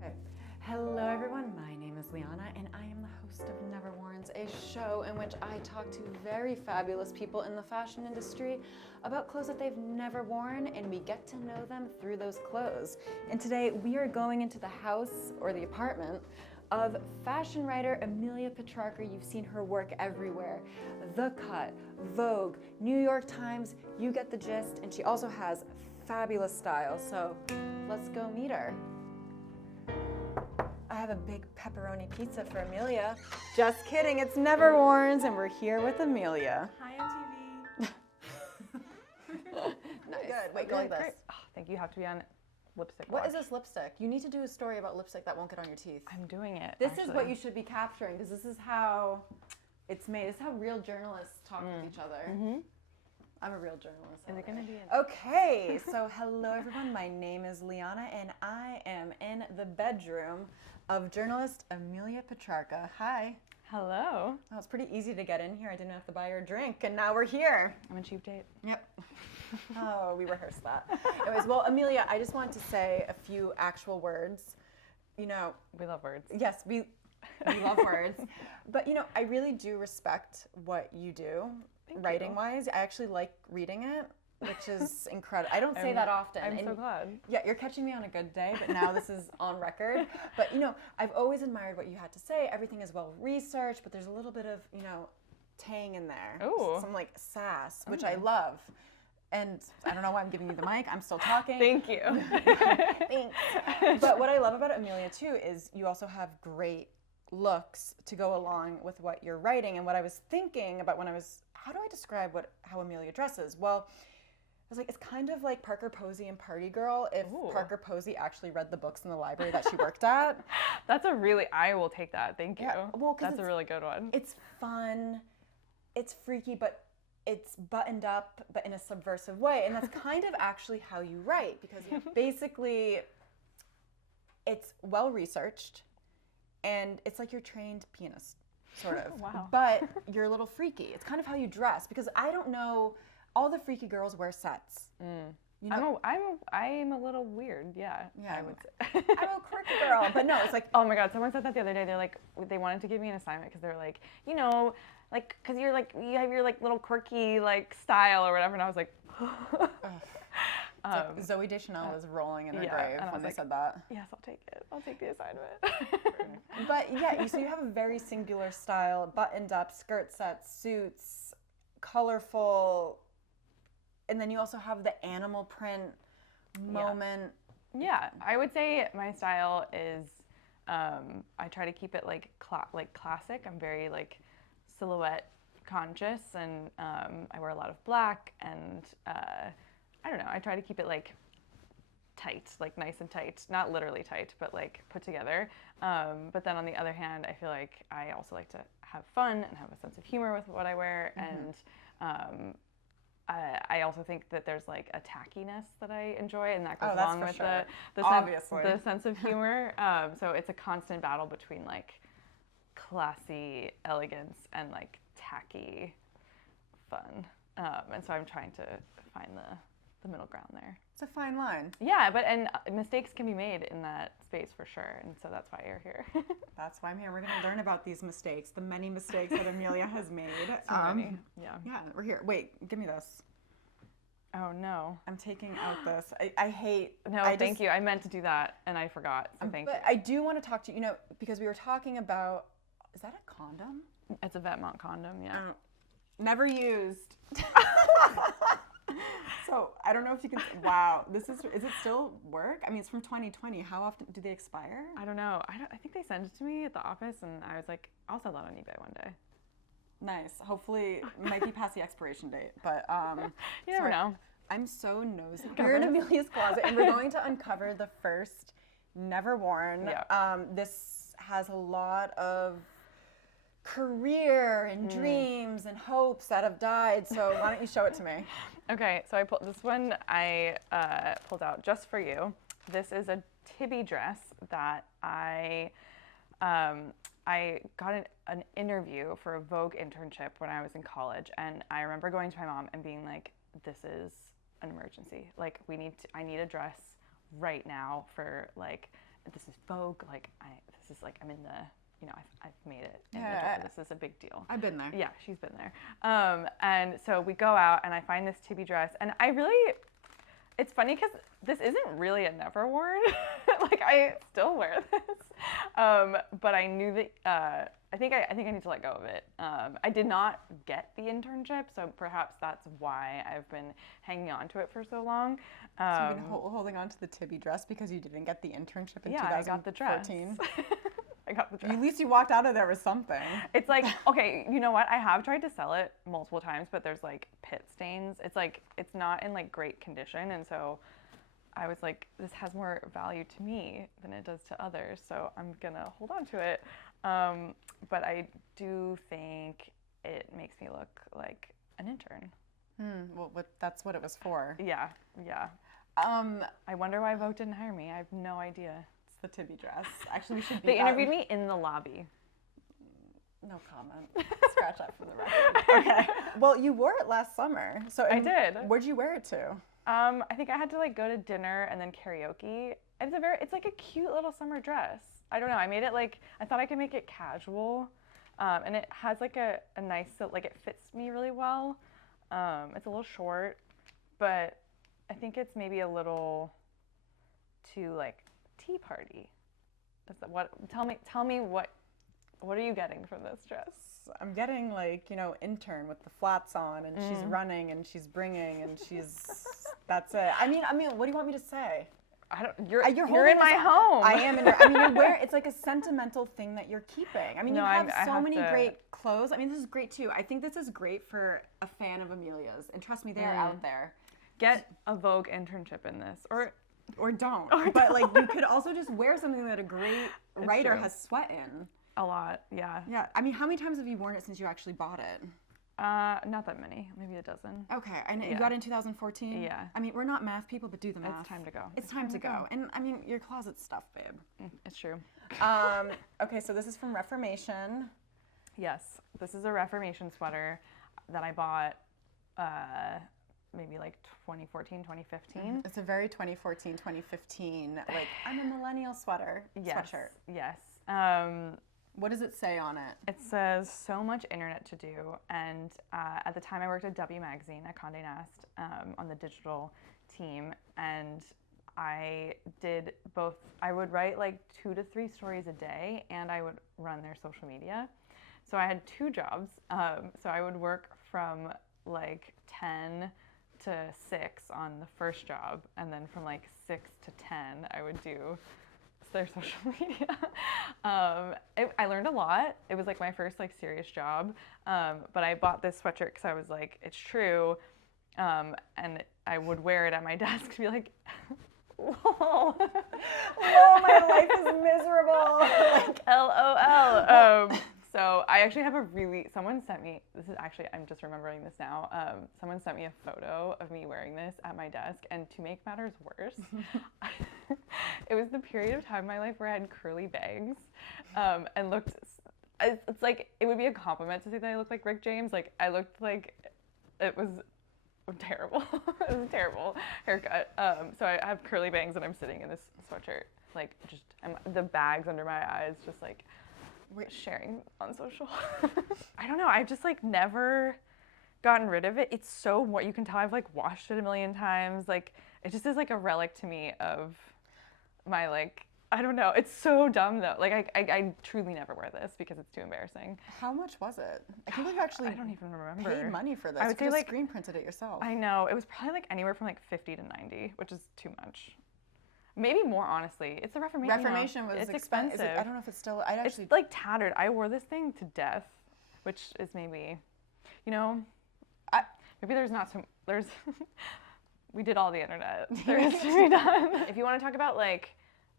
Okay. Hello everyone, my name is Liana and I am the host of Never Worns, a show in which I talk to very fabulous people in the fashion industry about clothes that they've never worn, and we get to know them through those clothes. And today we are going into the house, or the apartment, of fashion writer Emilia Petrarca. You've seen her work everywhere. The Cut, Vogue, New York Times, you get the gist, and she also has fabulous style, so let's go meet her. I have a big pepperoni pizza for Amelia. Just kidding, it's Never Worns, and we're here with Amelia. Hi, I'm Tibi. Nice. Good. Wait, go like this. Oh, thank you. Have to be on lipstick. What watch. is this lipstick? You need to do a story about lipstick that won't get on your teeth. I'm doing it. This is what you should be capturing, because this is how it's made. This is how real journalists talk with each other. Mm-hmm. I'm a real journalist. Is it going to be Okay, so hello everyone. My name is Liana, and I am in the bedroom of journalist Emilia Petrarca. Hi. Hello. Oh, it's pretty easy to get in here. I didn't have to buy her a drink, and now we're here. I'm a cheap date. Yep. Oh, we rehearsed that. Anyways, well, Amelia, I just wanted to say a few actual words. You know, We love words. yes, we love words, but you know, I really do respect what you do, writing-wise. I actually like reading it, which is incredible. I don't say that often. I'm and so glad. yeah, you're catching me on a good day, but now this is on record. But you know, I've always admired what you had to say. Everything is well researched, but there's a little bit of, you know, tang in there. Ooh. Some like sass, which I love. And I don't know why I'm giving you the mic. I'm still talking. Thank you. Thanks. But what I love about Amelia too is you also have great looks to go along with what you're writing. And what I was thinking about when I was, how do I describe how Amelia dresses? Well, I was like, it's kind of like Parker Posey and Party Girl if Parker Posey actually read the books in the library that she worked at. That's I will take that. Thank you. Yeah, well, 'cause that's a really good one. It's fun, it's freaky, but it's buttoned up, but in a subversive way. And that's kind of actually how you write, because basically it's well researched and it's like you're trained pianist, sort of. Wow. But you're a little freaky. It's kind of how you dress, because I don't know, all the freaky girls wear sets. You know, I'm a little weird. Yeah. yeah, I would say. I'm a quirky girl, but no, it's like, Oh my God, someone said that the other day. They're like, they wanted to give me an assignment because they're like, you know, like, because you're like, you have your like little quirky like style or whatever. And I was like, Zoe Deschanel was rolling in her yeah, grave and I when was they like, said that. yes, I'll take it. I'll take the assignment. But yeah, so you have a very singular style, buttoned up, skirt sets, suits, colorful, and then you also have the animal print moment. Yeah, I would say my style is, I try to keep it like classic. I'm very like silhouette conscious, and I wear a lot of black, and I don't know, I try to keep it like tight, like nice and tight, not literally tight, but like put together. But then on the other hand, I feel like I also like to have fun and have a sense of humor with what I wear, and I also think that there's like a tackiness that I enjoy, and that goes along with the sense of humor. So it's a constant battle between like classy elegance and like tacky fun. And so I'm trying to find the middle ground there. It's a fine line. Yeah, and mistakes can be made in that space for sure, and so that's why you're here. That's why I'm here. We're going to learn about these mistakes, the many mistakes that Amelia has made. So many. Yeah. Yeah, we're here. Wait, give me this. Oh no. I'm taking out this. I hate. No, thank you. I meant to do that and I forgot. So thank you. But I do want to talk to you, because we were talking about, is that a condom? It's a Vetmont condom, yeah. Never used. So I don't know if you can. Wow, is it still work? I mean, it's from 2020. How often do they expire? I don't know. I think they sent it to me at the office, and I was like, I'll sell that on eBay one day. Nice. Hopefully, it might be past the expiration date, but you never know. I'm so nosy. We're in Amelia's closet, and we're going to uncover the first Never Worn. Yeah. This has a lot of career and dreams and hopes that have died. So why don't you show it to me? Okay, so I pulled this one. I pulled out just for you. This is a Tibby dress that I got an interview for a Vogue internship when I was in college, and I remember going to my mom and being like, "This is an emergency. Like, I need a dress right now for like this is Vogue. Like, this is like, I'm in the, I've made it in the door. This is a big deal. I've been there. Yeah, she's been there. And so we go out and I find this Tibby dress, and it's funny because this isn't really a never worn. Like, I still wear this. But I knew that, I think I need to let go of it. I did not get the internship, so perhaps that's why I've been hanging on to it for so long. So you've been holding on to the Tibby dress because you didn't get the internship in 2014? Yeah, I got the dress. I got the dress. At least you walked out of there with something. It's like, okay, you know what? I have tried to sell it multiple times, but there's like pit stains. It's like, it's not in like great condition. And so I was like, this has more value to me than it does to others. So I'm gonna hold on to it. But I do think it makes me look like an intern. Well, that's what it was for. Yeah. I wonder why Vogue didn't hire me. I have no idea. The Tibby dress. Actually, we should be. They interviewed me in the lobby. No comment. Scratch that for the record. Okay. Well, you wore it last summer. So I did. Where'd you wear it to? I think I had to like go to dinner and then karaoke. It's like a cute little summer dress. I don't know. I made it like, I thought I could make it casual. And it has like a nice, like it fits me really well. It's a little short, but I think it's maybe a little too like tea party. Is that what? Tell me what are you getting from this dress? I'm getting like, intern with the flats on, and she's running and she's bringing and she's that's it. I mean, what do you want me to say? I don't. You're in my home. I am in your. I mean, you're wearing. It's like a sentimental thing that you're keeping. I mean, you have so many great clothes. I mean, this is great too. I think this is great for a fan of Amelia's, and trust me, they are out there. Get a Vogue internship in this, or don't. But like, you could also just wear something that a great writer has sweat in. A lot, yeah. Yeah. I mean, how many times have you worn it since you actually bought it? Not that many. Maybe a dozen. Okay. And you got it in 2014? Yeah. I mean, we're not math people, but do the math. It's time to go. It's time to go. And I mean, your closet's stuff, babe. It's true. Okay, so this is from Reformation. Yes. This is a Reformation sweater that I bought maybe like 2014, 2015. It's a very 2014, 2015, like, I'm a millennial sweatshirt. Yes. What does it say on it? It says, so much internet to do. And at the time I worked at W Magazine at Condé Nast on the digital team. And I did both. I would write like 2 to 3 stories a day, and I would run their social media. So I had 2 jobs. So I would work from like 10 to 6 on the first job, and then from like 6 to 10 I would do their social media. I learned a lot. It was like my first like serious job, but I bought this sweatshirt because I was like, it's true, and I would wear it at my desk to be like, whoa, my life is miserable. Like, LOL. So I actually have someone sent me, I'm just remembering this now, someone sent me a photo of me wearing this at my desk, and to make matters worse, it was the period of time in my life where I had curly bangs, and looked, it's like, it would be a compliment to say that I looked like Rick James. Like, I looked like, it was terrible. It was a terrible haircut. So I have curly bangs and I'm sitting in this sweatshirt, like, just, the bags under my eyes, just like, sharing on social. I don't know, I've just like never gotten rid of it. It's so, what you can tell, I've like washed it a million times. Like, it just is like a relic to me of my, like, I don't know, it's so dumb though. Like, I truly never wear this because it's too embarrassing. How much was it? I think you actually I don't even remember. paid money for this. I would say like screen printed it yourself. I know, it was probably like anywhere from like 50 to 90, which is too much. Maybe more, honestly. It's a Reformation. Reformation was expensive. I don't know if it's still. It's like tattered. I wore this thing to death, which is maybe, maybe there's not some. There's. We did all the internet. There is to be done. If you want to talk about like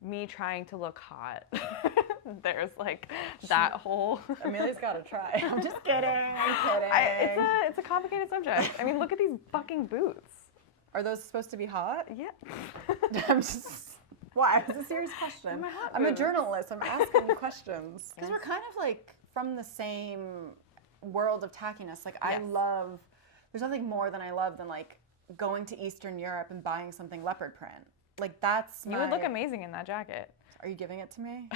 me trying to look hot, there's like that whole. Amelia's got to try. I'm just kidding. I'm kidding. It's a complicated subject. I mean, look at these fucking boots. Are those supposed to be hot? Yeah. I'm just. Why? It's a serious question. I'm a journalist. I'm asking you questions. Because we're kind of like from the same world of tackiness. Like, yes. There's nothing more than I love than like going to Eastern Europe and buying something leopard print. like that's You would look amazing in that jacket. Are you giving it to me?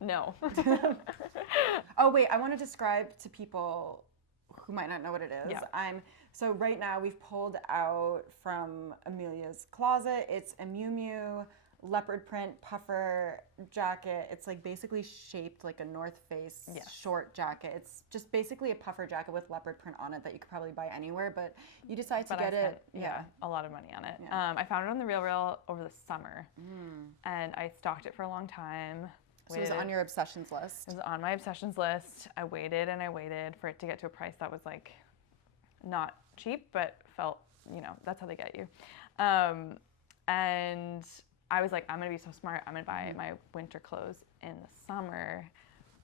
No. Oh wait, I want to describe to people who might not know what it is. Yeah. So right now we've pulled out from Amelia's closet. It's a Miu Miu leopard print puffer jacket. It's like basically shaped like a North Face short jacket. It's just basically a puffer jacket with leopard print on it that you could probably buy anywhere, but you decide to get it. Yeah, a lot of money on it. Yeah. I found it on the Real over the summer, and I stalked it for a long time. So it was on your obsessions list. It was on my obsessions list. I waited and I waited for it to get to a price that was like not cheap, but felt, that's how they get you. And I was like, I'm gonna be so smart. I'm gonna buy my winter clothes in the summer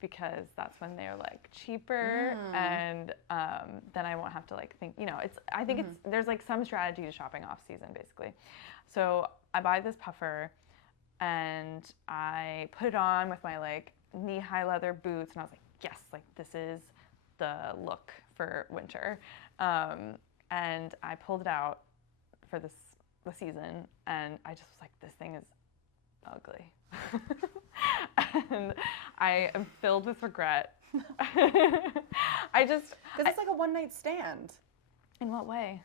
because that's when they're like cheaper, and then I won't have to like think. I think there's like some strategy to shopping off season basically. So I buy this puffer, and I put it on with my like knee-high leather boots, and I was like, yes, like this is the look for winter. And I pulled it out for the season, and I just was like, this thing is ugly. And I am filled with regret. Because it's like a one-night stand. In what way?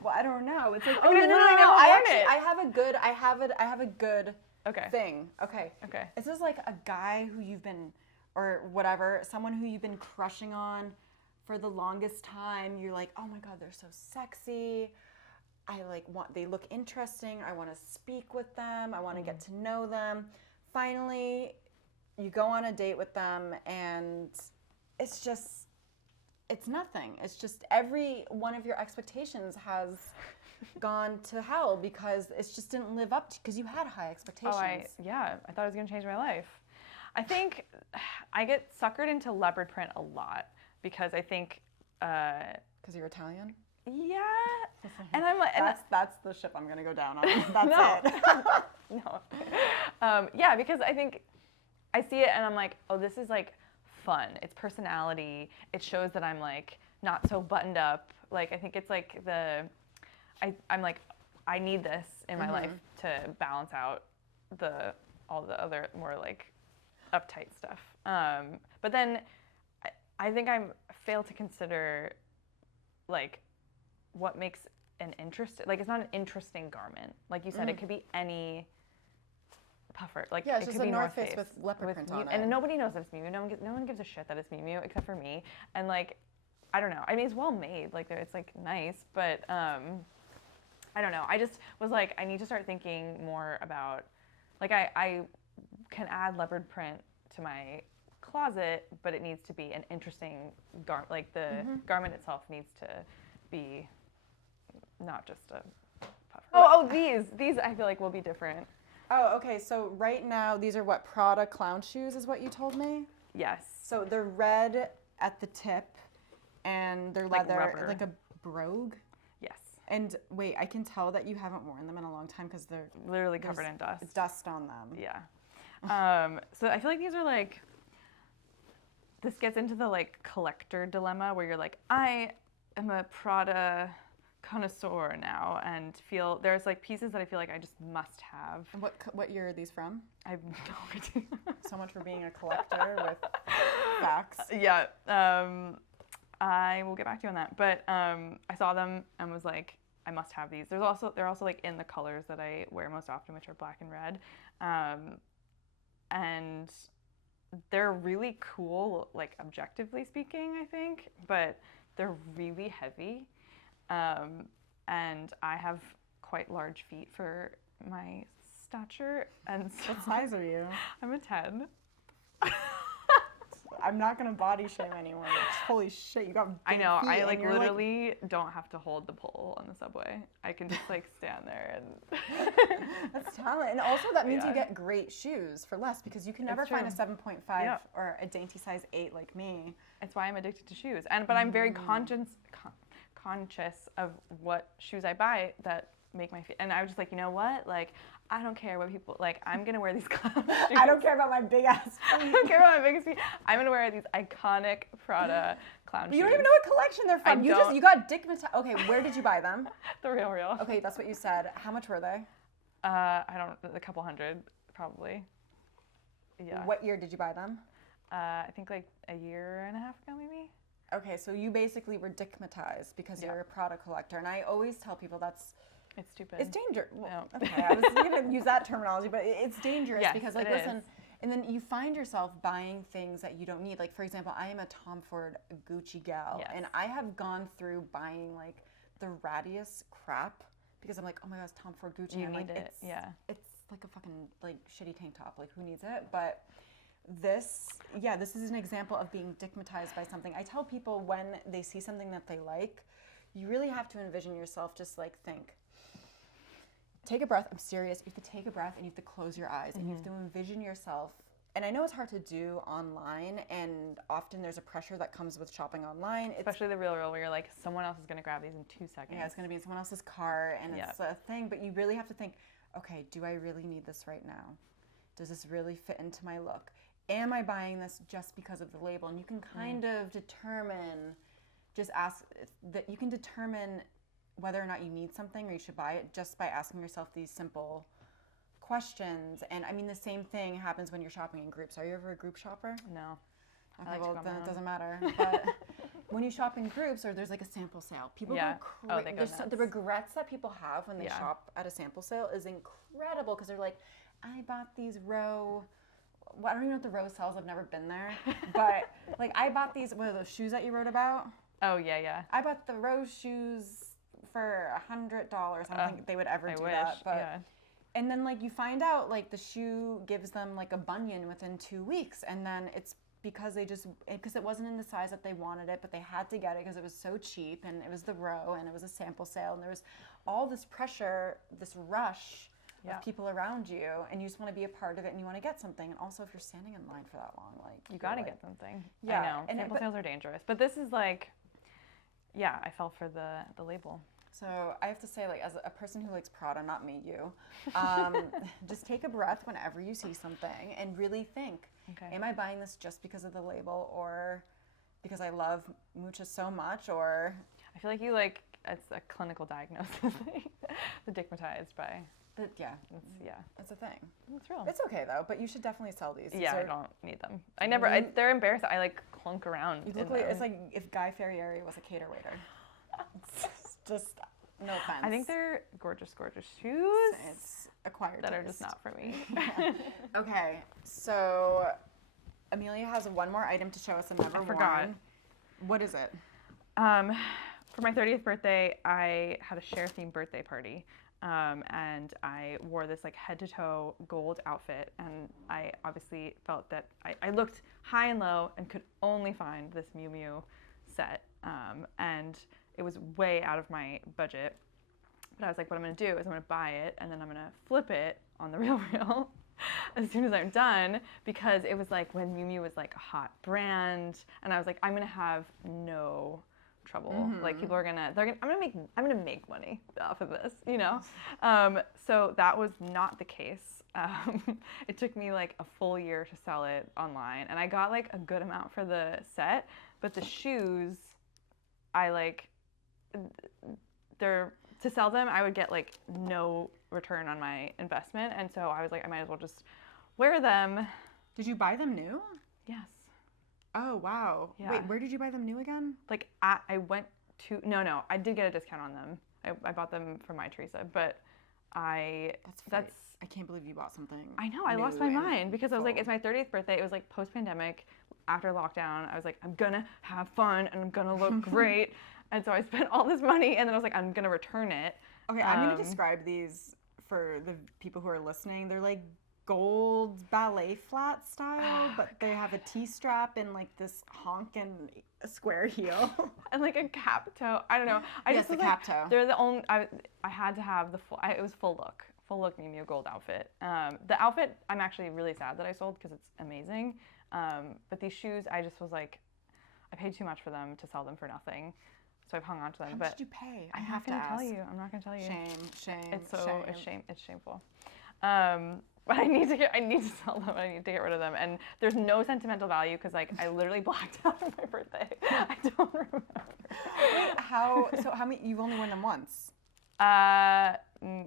Well, I don't know. It's like, no. I have a good okay. thing. Okay. This is like a guy who you've been, or whatever, someone who you've been crushing on for the longest time. You're like, oh my God, they're so sexy. They look interesting. I want to speak with them. I want to get to know them. Finally, you go on a date with them, and it's nothing. It's just every one of your expectations has gone to hell because it just didn't live up to, because you had high expectations. I thought it was going to change my life. I think I get suckered into leopard print a lot because I think... Because you're Italian? Yeah. And I'm like... That's the ship I'm going to go down on. That's it. No. Yeah, because I think I see it and I'm like, oh, this is like fun. It's personality. It shows that I'm like not so buttoned up. Like I think it's like I'm like, I need this in my life to balance out all the other more like uptight stuff. But then I think I fail to consider like what makes an interesting, like it's not an interesting garment. Like you said, it could be any puffer. Like yeah, it's it just could a be North Face with leopard print on it. And nobody knows that it's Miu Miu. No one gives a shit that it's Miu Miu except for me. And like, I don't know. I mean, it's well made. Like it's like nice, but I don't know. I just was like, I need to start thinking more about, like I can add leopard print to my closet, but it needs to be an interesting garment. Like the garment itself needs to be not just a puffer. These I feel like will be different. Oh, okay. So right now, these are what, Prada clown shoes is what you told me? Yes. So they're red at the tip, and they're Like leather, rubber. like a brogue. Yes. And wait, I can tell that you haven't worn them in a long time because they're Literally covered in dust. Dust on them. Yeah. So I feel like these are like, this gets into the like collector dilemma where you're like, I am a Prada connoisseur now and there's like pieces that I feel like I just must have. And what year are these from? I have no idea. So much for being a collector with facts. Yeah. I will get back to you on that. But I saw them and was like, I must have these. They're also like in the colors that I wear most often, which are black and red. And they're really cool, like objectively speaking, I think, but they're really heavy. And I have quite large feet for my stature. And so what size are you? I'm a 10. I'm not gonna body shame anyone. Holy shit, you got big I know. feet I like and you're literally don't have to hold the pole on the subway. I can just like stand there and. That's talent, and also that means Yeah. you get great shoes for less because you can never It's find a true. 7.5 Yeah. or a dainty size 8 like me. It's why I'm addicted to shoes, but I'm very conscious of what shoes I buy that make my feet. And I was just like, you know what? Like, I don't care what people like. I'm gonna wear these clown shoes. I don't care about my big ass feet. I don't care about my biggest feet. I'm gonna wear these iconic Prada clown shoes. You don't even know what collection they're from. You got dignitized. Okay, where did you buy them? The Real. Okay, that's what you said. How much were they? I don't, a couple hundred, probably. Yeah. What year did you buy them? I think like a year and a half ago, maybe. Okay, so you basically were dickmatized because you're a Prada collector. And I always tell people It's stupid. it's dangerous. Well, No. okay, I was going to use that terminology, but it's dangerous Yes, because, like, it listen, is. and then you find yourself buying things that you don't need. Like, for example, I am a Tom Ford Gucci gal, Yes. and I have gone through buying, like, the rattiest crap because I'm like, oh my gosh, Tom Ford Gucci. You I'm need like, it, yeah. It's like a fucking, like, shitty tank top. Like, who needs it? But this is an example of being stigmatized by something. I tell people when they see something that they like, you really have to envision yourself, just like think. Take a breath. I'm serious. You have to take a breath and you have to close your eyes and you have to envision yourself. And I know it's hard to do online, and often there's a pressure that comes with shopping online. Especially the real world where you're like, someone else is going to grab these in 2 seconds. Yeah, it's going to be in someone else's car, and it's a thing. But you really have to think, okay, do I really need this right now? Does this really fit into my look? Am I buying this just because of the label? And you can kind of determine, you can determine whether or not you need something or you should buy it just by asking yourself these simple questions. And I mean, the same thing happens when you're shopping in groups. Are you ever a group shopper? No. Okay, like to well, go on then my it own. doesn't matter. But when you shop in groups or there's like a sample sale, people Yeah. go Oh, crazy. they go nuts. The regrets that people have when they Yeah. shop at a sample sale is incredible because they're like, I bought these well, I don't even know what the row sells. I've never been there. But like, I bought these, what are those shoes that you wrote about? Oh, yeah, yeah. I bought the Rose shoes for $100. I don't think they would ever do that. But yeah. and then like you find out like the shoe gives them like a bunion within 2 weeks, and then it's because it wasn't in the size that they wanted it, but they had to get it because it was so cheap, and it was the row, and it was a sample sale, and there was all this pressure, this rush of people around you, and you just want to be a part of it, and you want to get something. And also, if you're standing in line for that long, like You got to get something. Yeah, I know. and Sample sales are dangerous. But this is like, yeah, I fell for the label. So I have to say, like, as a person who likes Prada, not me, you, just take a breath whenever you see something and really think, Okay. am I buying this just because of the label or because I love Mucha so much, or... I feel like it's a clinical diagnosis. The stigmatized by. But yeah, It's it's a thing. It's real. It's okay, though, but you should definitely sell these. These I are- don't need them. They're embarrassing. I like clunk around. You in look like, them. it's like if Guy Fieri was a cater waiter. It's just, no offense. I think they're gorgeous, gorgeous shoes It's acquired that are taste. just not for me. Okay, so Amelia has one more item to show us and never forgot. worn. What is it? For my 30th birthday, I had a share-themed birthday party. And I wore this like head-to-toe gold outfit, and I obviously felt that I looked high and low and could only find this Miu Miu set, and it was way out of my budget. But I was like, what I'm going to do is I'm going to buy it, and then I'm going to flip it on the RealReal as soon as I'm done, because it was like when Miu Miu was like a hot brand, and I was like, I'm going to have no trouble. Like people I'm gonna make money off of this, you know? So that was not the case. It took me like a full year to sell it online, and I got like a good amount for the set, but the shoes, to sell them, I would get like no return on my investment, and so I was like, I might as well just wear them. Did you buy them new? Yes. Oh, wow. Yeah. Wait, where did you buy them new again? Like I went to I did get a discount on them. I bought them from My Teresa, but that's I can't believe you bought something. I know, I lost new my and mind because I was like, full. it's my 30th birthday. It was like post-pandemic, after lockdown. I was like, I'm gonna have fun and I'm gonna look great. And so I spent all this money, and then I was like, I'm gonna return it. Okay, I'm going to describe these for the people who are listening. They're like gold ballet flat style, but they have a T-strap and like this honk and a square heel. And like a cap toe. I don't know. I Yes, just the was cap like, toe. they're the only. I had to have the full. It was full look Miu Miu gold outfit. The outfit, I'm actually really sad that I sold because it's amazing. But these shoes, I just was like, I paid too much for them to sell them for nothing. So I've hung on to them. How much did you pay? I I'm have not gonna to tell ask. you. I'm not gonna tell you. Shame. It's shameful. But I need to sell them. I need to get rid of them. And there's no sentimental value because like I literally blacked out on my birthday. I don't remember. Wait, how many? You've only worn them once.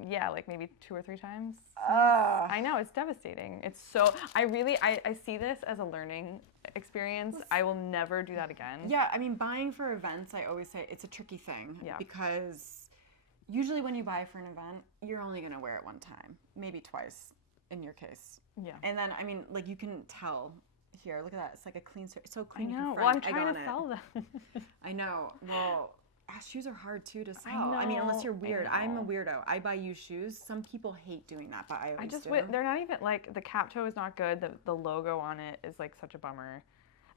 Yeah, like maybe 2 or 3 times. I know, it's devastating. It's so, I see this as a learning experience. I will never do that again. Yeah, I mean, buying for events, I always say it's a tricky thing. Yeah. Because usually when you buy for an event, you're only going to wear it one time, maybe twice in your case. Yeah. And then, I mean, like you can tell here, look at that. It's like a clean, it's so clean. I You know. can Well, I'm French egg trying on to it. sell them. I know. Well, shoes are hard too to sell. I I mean, unless you're know, weird. I I'm a know. weirdo. I buy used shoes. Some people hate doing that, but I always do. They're not even, like, the cap toe is not good. The logo on it is, like, such a bummer.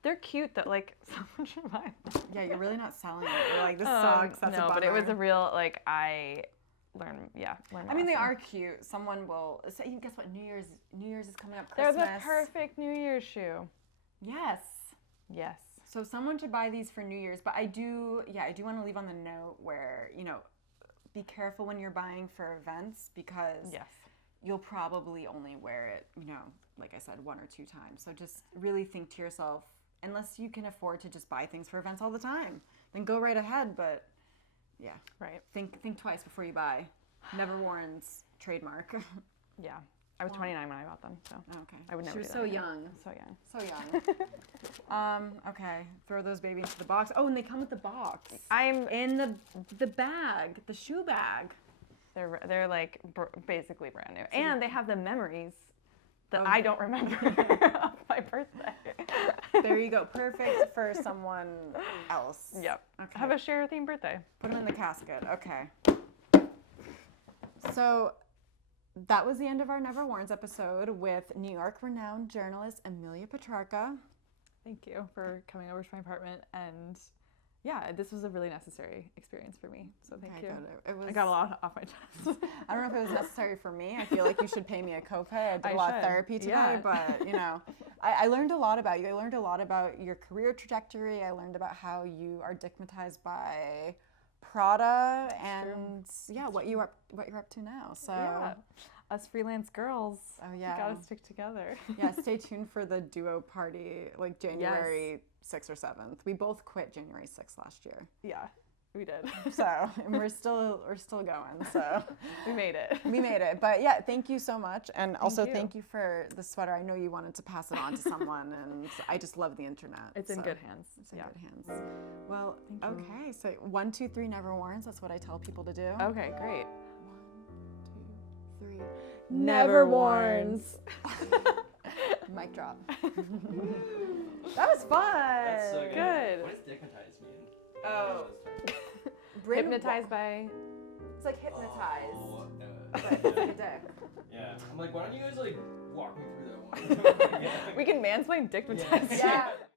They're cute, that, like, someone should buy them. Yeah, you're really not selling it. You're like, this sucks. That's a bummer. No, but it was a real, like, learn I mean, they lesson. are cute. Someone will say, guess what? New Year's is coming up. They're Christmas. the perfect New Year's shoe. Yes. Yes. So someone should buy these for New Year's. But I do want to leave on the note where, be careful when you're buying for events because Yes. you'll probably only wear it, like I said, 1 or 2 times. So just really think to yourself, unless you can afford to just buy things for events all the time, then go right ahead. But yeah, Right. think twice before you buy. Never worn's trademark. Yeah. I was 29 when I bought them, so Okay. I would never She was do so that again. young. So young. So young. Okay. Throw those babies into the box. Oh, and they come with the box. I'm In the bag, the shoe bag. They're like basically brand new, and they have the memories that Oh. I don't remember of my birthday. There you go. Perfect for someone else. Yep. Okay. Have a share themed birthday. Put them in the casket. Okay. So that was the end of our Never Warns episode with New York renowned journalist Emilia Petrarca. Thank you for coming over to my apartment, and yeah, this was a really necessary experience for me. So thank you. Good. It was, I got a lot off my chest. I don't know if it was necessary for me. I feel like you should pay me a copay. I did a lot of should. therapy today, Yeah. but I learned a lot about you. I learned a lot about your career trajectory. I learned about how you are digmatized by Prada and what you're up to now. So Yeah. Us freelance girls. Oh, yeah. We gotta stick together. yeah, stay tuned for the duo party like January 6th or 7th. We both quit January 6th last year. Yeah, we did. So, and we're still going. So, We made it. we made it. But yeah, thank you so much. And also you. thank you for the sweater. I know you wanted to pass it on to someone and I just love the internet. It's in good hands. It's in good hands. Well, okay. So 1, 2, 3 never warns. That's what I tell people to do. Okay, great. 1, 2, 3. Never warns. Mic drop. That was fun. That's so good. Good. What does digmatized mean? Oh. Hypnotized by. It's like hypnotized. Oh, But it's like a dick. yeah. I'm like, why don't you guys like walk me through that one? We can mansplain dickmatized. Yeah.